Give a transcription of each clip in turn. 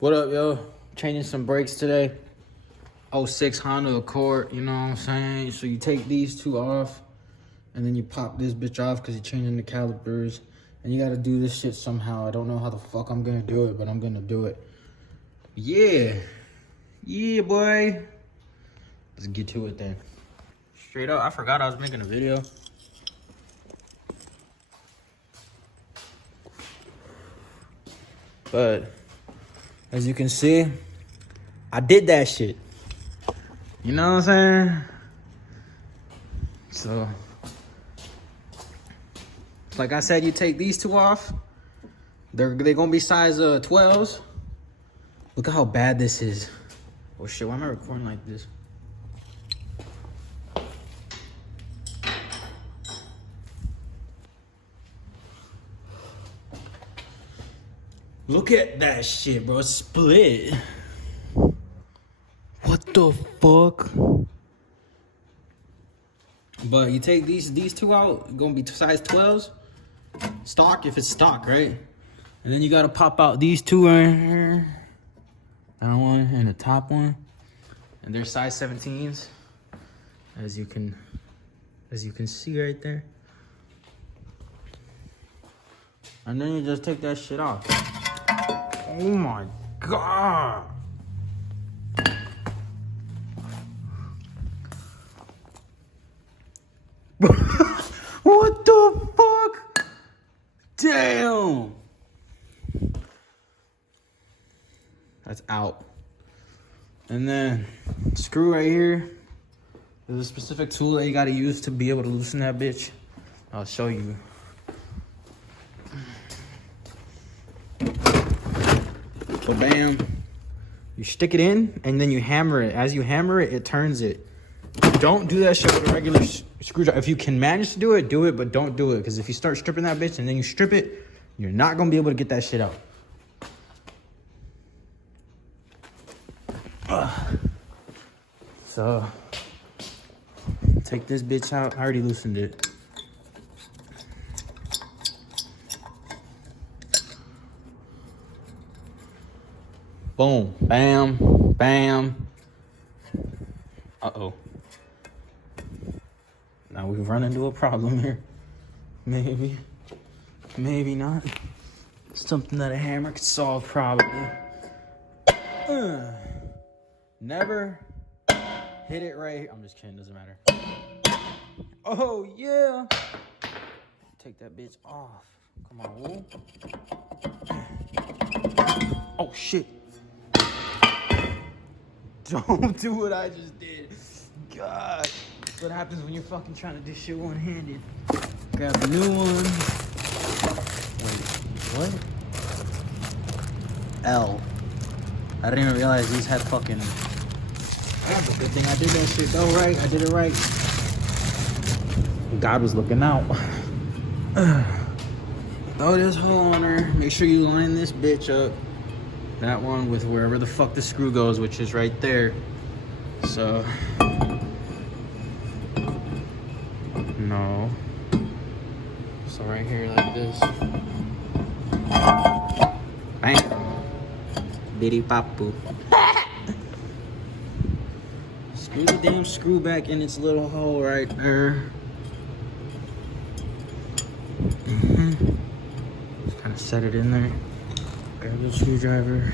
What up, yo? Changing some brakes today. '06 Honda Accord, you know what I'm saying? So you take these two off, and then you pop this bitch off because you're changing the calipers. And you gotta do this shit somehow. I don't know how the fuck I'm gonna do it, but I'm gonna do it. Yeah. Yeah, boy. Let's get to it then. Straight up, I forgot I was making a video. But as you can see, I did that shit. You know what I'm saying? So, like I said, you take these two off. They're gonna be size 12s. Look at how bad this is. Oh shit, why am I recording like this? Look at that shit, bro. It's split. What the fuck? But you take these two out, gonna be size 12s. Stock, if it's stock, right? And then you gotta pop out these two right here. That one and the top one. And they're size 17s. As you can see right there. And then you just take that shit off. Oh my god. What the fuck? Damn. That's out. And then screw right here. There's a specific tool that you gotta use to be able to loosen that bitch. I'll show you. So bam, you stick it in and then you hammer it. As you hammer it, it turns it. Don't do that shit with a regular screwdriver. If you can manage to do it, but don't do it. Because if you start stripping that bitch and then you strip it, you're not gonna be able to get that shit out. So, take this bitch out. I already loosened it. Boom, bam, bam. Uh-oh. Now we've run into a problem here. Maybe not. Something that a hammer could solve probably. Never hit it right here. I'm just kidding, doesn't matter. Oh yeah. Take that bitch off. Come on, wool. Oh shit. Don't do what I just did. God. That's what happens when you're fucking trying to do shit one-handed. Grab a new one. Wait, what? L. I didn't even realize these had fucking... That's a good thing I did that shit though, right? I did it right. God was looking out. Throw this hole on her. Make sure you line this bitch up. That one with wherever the fuck the screw goes, which is right there. So... No. So right here like this. Bam. Bitty papu. Screw the damn screw back in its little hole right there. Just kind of set it in there. Grab the screwdriver.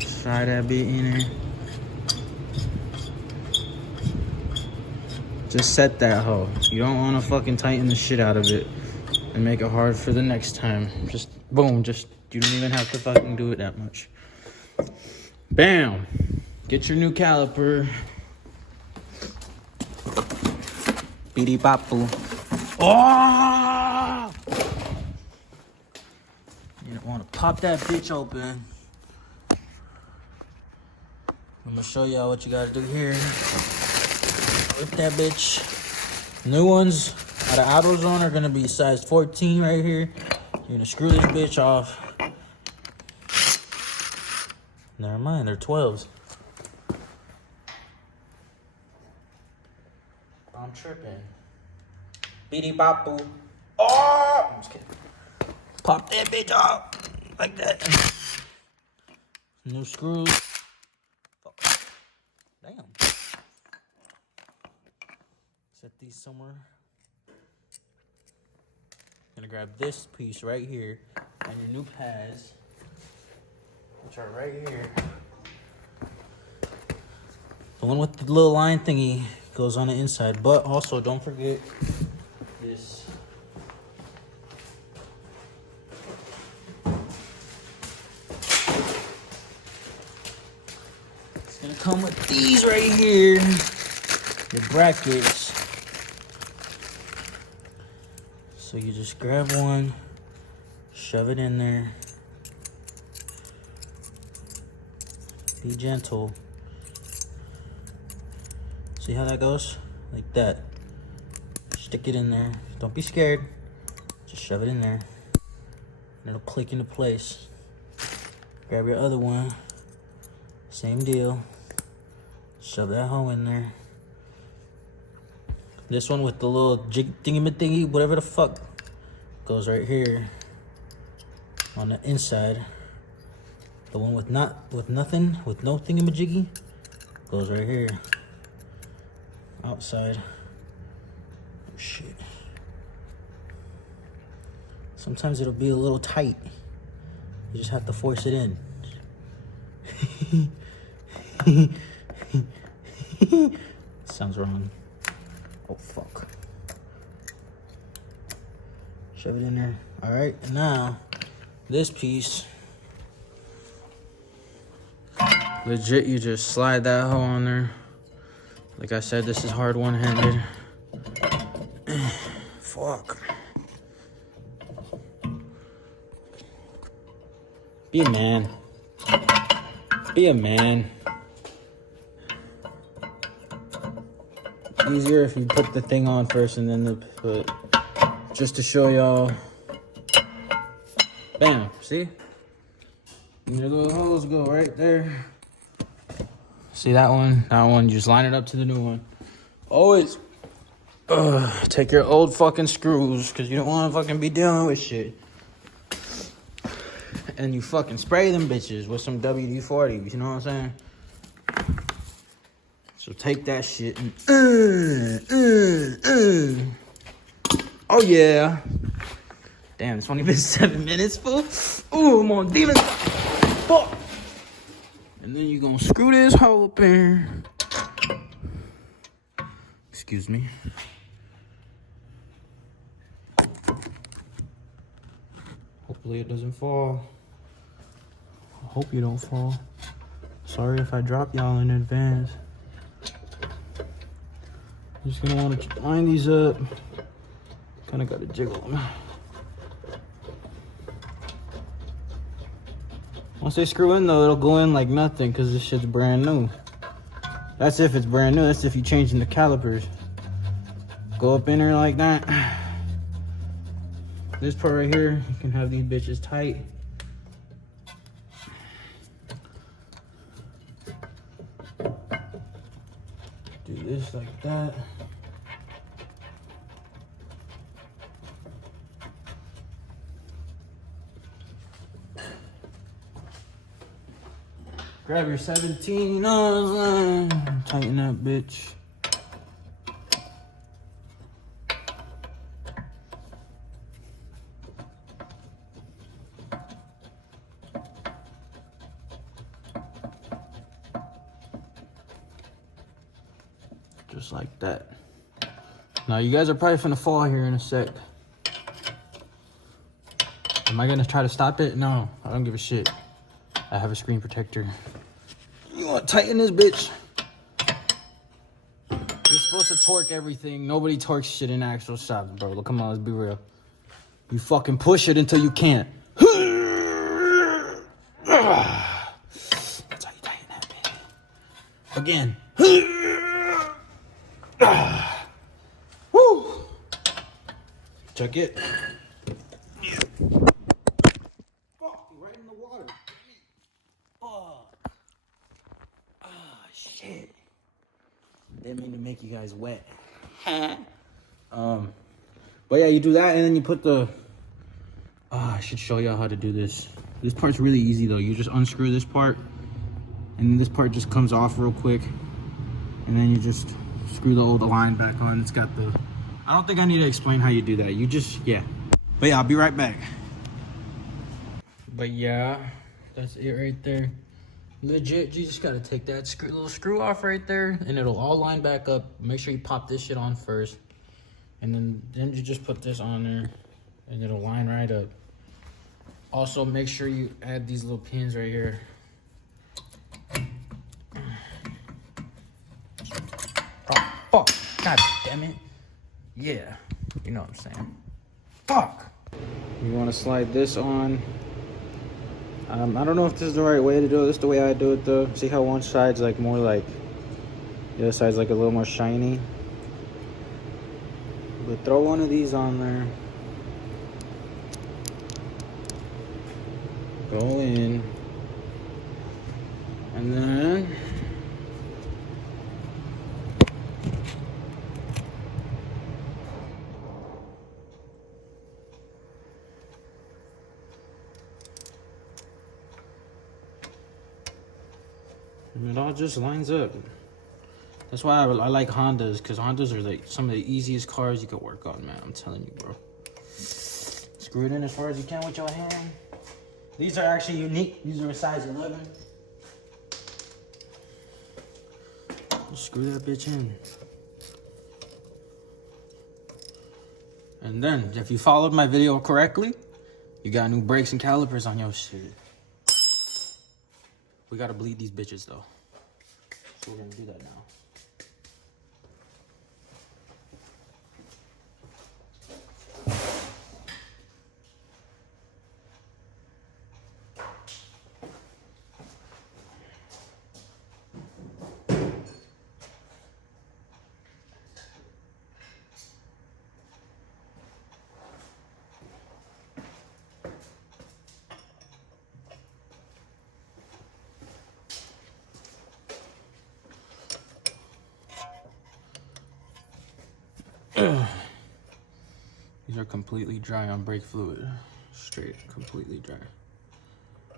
Slide that bit in there. Just set that hoe. You don't want to fucking tighten the shit out of it and make it hard for the next time. Just boom, you don't even have to fucking do it that much. Bam. Get your new caliper. Beady papu. Oh! You don't want to pop that bitch open. I'm gonna show y'all what you gotta do here. Rip that bitch. New ones out of AutoZone are gonna be size 14 right here. You're gonna screw this bitch off. Never mind, they're 12s. I'm tripping. Beady bop boo. Oh! I'm just kidding. Pop that bitch off. like that. New screws. Fuck. Damn. Set these somewhere. Gonna grab this piece right here and your new pads, which are right here. The one with the little line thingy goes on the inside, but also don't forget this. It's gonna come with these right here, the brackets. So you just grab one, shove it in there. Be gentle. See how that goes? Like that. Stick it in there. Don't be scared. Just shove it in there. And it'll click into place. Grab your other one. Same deal. Shove that hoe in there. This one with the little jig thingy-ma-thingy, whatever the fuck, goes right here on the inside. The one with no thingy-ma-jiggy, goes right here. Outside. Oh shit. Sometimes it'll be a little tight. You just have to force it in. Sounds wrong. Oh fuck. Shove it in there. Alright, and now this piece. Legit, you just slide that hoe on there. Like I said, this is hard one-handed. Fuck. Be a man. Be a man. Easier if you put the thing on first and then put, just to show y'all. Bam, see? And your little holes go right there. See that one? That one, you just line it up to the new one. Always take your old fucking screws, because you don't want to fucking be dealing with shit. And you fucking spray them bitches with some WD-40, you know what I'm saying? So take that shit and oh yeah. Damn, it's only been 7 minutes, fool. Ooh, I'm on demon. Fuck. And then you gonna screw this hole up in. Excuse me. Hopefully it doesn't fall. I hope you don't fall. Sorry if I drop y'all in advance. I'm just gonna want to line these up. Kind of gotta jiggle them. Once they screw in though, it'll go in like nothing because this shit's brand new. That's if it's brand new. That's if you're changing the calipers. Go up in there like that. This part right here, you can have these bitches tight. Do this like that. Grab your 17, you know what I'm saying? Tighten up, bitch. Just like that. Now you guys are probably finna fall here in a sec. Am I gonna try to stop it? No, I don't give a shit. I have a screen protector. You wanna tighten this bitch? You're supposed to torque everything. Nobody torques shit in actual shop, bro. Look, come on, let's be real. You fucking push it until you can't. That's how you tighten that bitch. Again. Woo! Check it. Yeah. Fuck, right in the water. Fuck. Ah, shit. Didn't mean to make you guys wet. But yeah, you do that and then you put the... I should show y'all how to do this. This part's really easy though. You just unscrew this part, and then this part just comes off real quick, and then you just screw the old line back on. It's got the, I don't think I need to explain how you do that. You just, yeah. But yeah, I'll be right back. But yeah, that's it right there. Legit, you just gotta take that little screw off right there, and it'll all line back up. Make sure you pop this shit on first, and then you just put this on there, and it'll line right up. Also, make sure you add these little pins right here. Oh, fuck. God damn it. Yeah, you know what I'm saying. Fuck. You want to slide this on. I don't know if this is the right way to do it. This is the way I do it though. See how one side's like more like, the other side's like a little more shiny. But throw one of these on there. Go in. And then it all just lines up. That's why I like Hondas, because Hondas are like some of the easiest cars you could work on, man. I'm telling you, bro. Screw it in as far as you can with your hand. These are actually unique. These are a size 11. Just screw that bitch in. And then, if you followed my video correctly, you got new brakes and calipers on your shit. We gotta bleed these bitches though. So we're gonna do that now. These are completely dry on brake fluid. Straight, completely dry.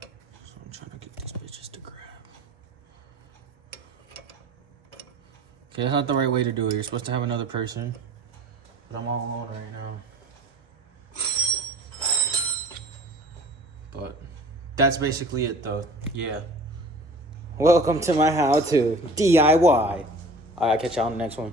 So I'm trying to get these bitches to grab. Okay, that's not the right way to do it. You're supposed to have another person. But I'm all alone right now. But that's basically it though. Yeah. Welcome to my how-to DIY. Alright, I'll catch y'all on the next one.